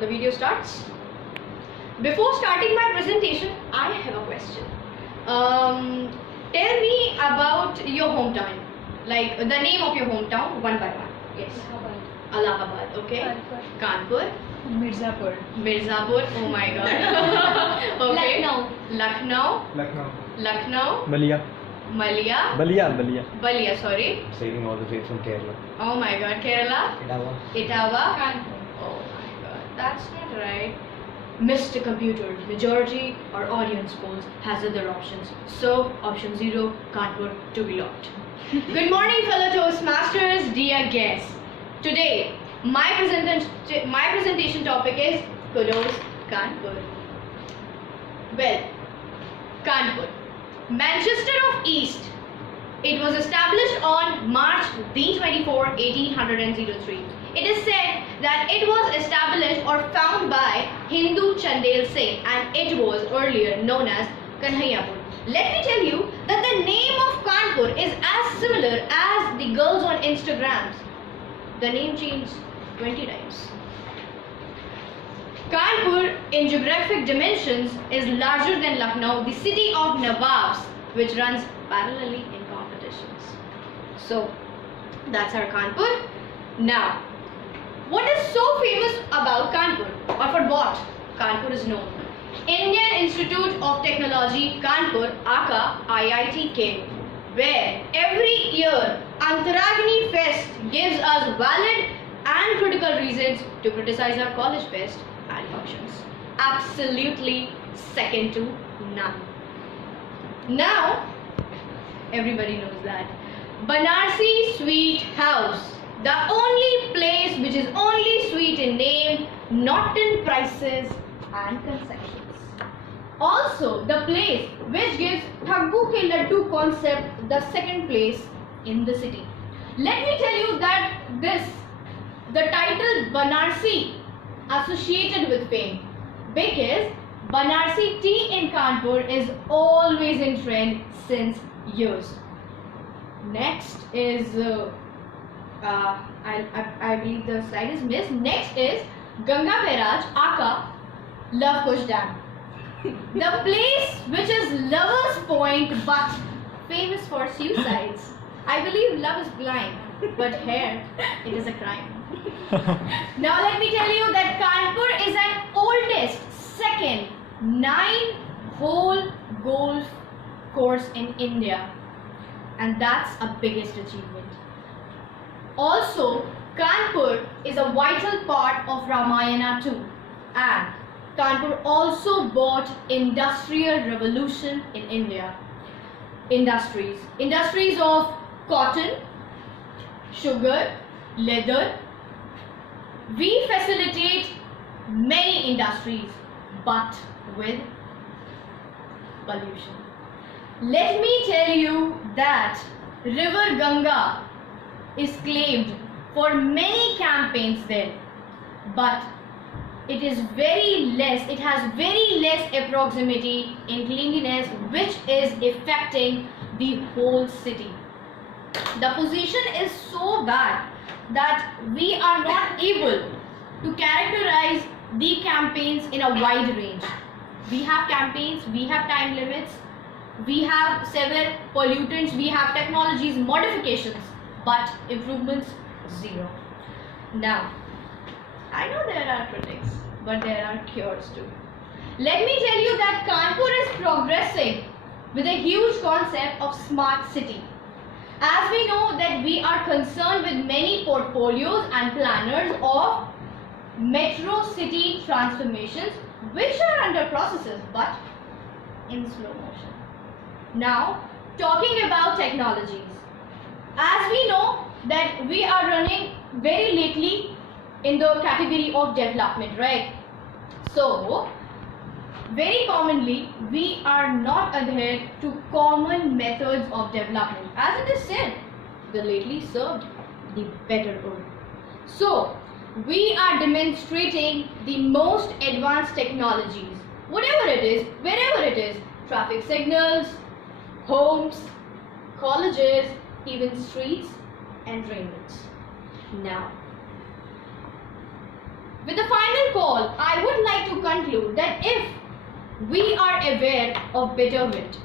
the video starts. Before starting my presentation, I have a question. Tell me about your hometown, like the name of your hometown one by one. Yes. Allahabad. Okay. Kanpur. Mirzapur. Mirzapur. Oh my God. Okay. Lucknow. Balia. Balia. Sorry. Sailing all the way from Kerala. Oh my God. Kerala. Etawah. Kanpur. Oh my God. That's not right. Mr. Computer, majority or audience polls has other options. So option 0, Kanpur, to be locked. Good morning, fellow Toastmasters, dear guests. Today, my presentation topic is Kudos Kanpur. Well, Kanpur, Manchester of East. It was established on March the 24, 1803. It is said that it was established or found by Hindu Chandel Singh, and it was earlier known as Kanhaiyapur. Let me tell you that the name of Kanpur is as similar as the girls on Instagrams. The name changed 20 times. Kanpur, in geographic dimensions, is larger than Lucknow, the city of Nawabs, which runs parallelly in competitions. So, that's our Kanpur. Now, what is so famous about Kanpur, or for what Kanpur is known? Indian Institute of Technology, Kanpur, aka IIT, where every year Antaragni Fest gives us valid and critical reasons to criticize our college fest and functions. Absolutely second to none. Now, everybody knows that Banarsi Sweet House, the only place which is only sweet in name, not in prices and concessions. Also, the place which gives Thaggu Ke Laddu concept the second place in the city. Let me tell you that the title Banarsi associated with fame, because Banarsi tea in Kanpur is always in trend since years. Next is I believe the slide is missed. Next is Ganga Bairaj, aka Love Kush Dam. The place which is Lover's Point but famous for suicides. I believe love is blind, but here it is a crime. Now let me tell you that Kanpur is an oldest, second, 9-hole golf course in India, and that's a biggest achievement. Also, Kanpur is a vital part of Ramayana too, and Kanpur also brought industrial revolution in India. Industries of cotton, sugar, leather. We facilitate many industries, but with pollution. Let me tell you that River Ganga is claimed for many campaigns there, but it has very less approximity in cleanliness, which is affecting the whole city. The position is so bad that we are not able to characterize the campaigns in a wide range. We have campaigns, we have time limits, we have several pollutants, we have technologies, modifications, but improvements, zero. Now, I know there are critics, but there are cures too. Let me tell you that Kanpur is progressing with a huge concept of smart city. As we know that we are concerned with many portfolios and planners of metro city transformations, which are under processes but in slow motion. Now, talking about technologies. As we know that we are running very lately in the category of development, right? So, very commonly, we are not adhered to common methods of development. As it is said, the lately served, the better old. So, we are demonstrating the most advanced technologies, whatever it is, wherever it is, traffic signals, homes, colleges, even streets and drainages. Now, with the final of all, I would like to conclude that if we are aware of betterment,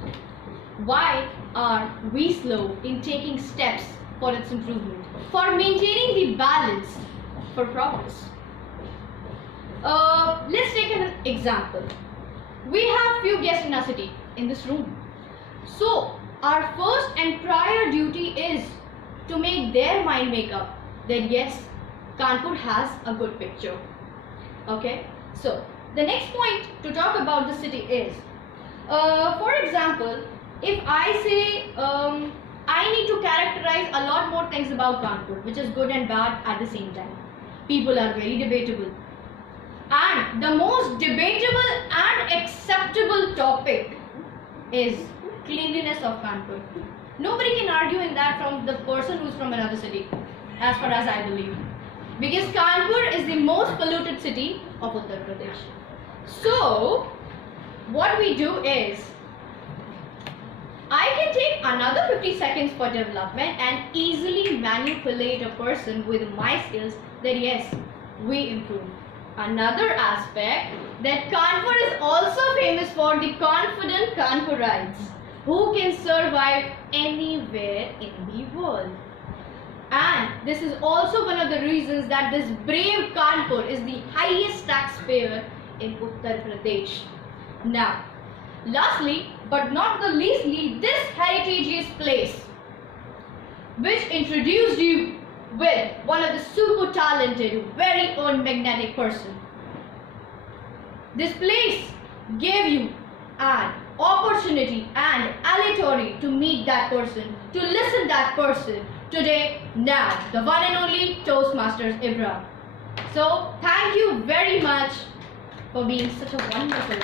why are we slow in taking steps for its improvement, for maintaining the balance for progress? Let's take an example. We have few guests in our city, in this room. So, our first and prior duty is to make their mind make up that yes, Kanpur has a good picture. Okay? So, the next point to talk about the city is, for example, if I say I need to characterize a lot more things about Kanpur, which is good and bad at the same time. People are very debatable. And the most debatable and acceptable topic is cleanliness of Kanpur. Nobody can argue in that from the person who's from another city, as far as I believe. Because Kanpur is the most polluted city of Uttar Pradesh. So, what we do is, I can take another 50 seconds for development and easily manipulate a person with my skills that yes, we improve. Another aspect that Kanpur is also famous for the confident Kanpurites who can survive anywhere in the world. And this is also one of the reasons that this brave Kanpur is the highest taxpayer in Uttar Pradesh. Now, lastly, but not the leastly, this heritageous place, which introduced you with one of the super talented, very own magnetic person. This place gave you an opportunity and aleatory to meet that person, to listen that person. Today, now, the one and only Toastmasters Ibra. So, thank you very much for being such a wonderful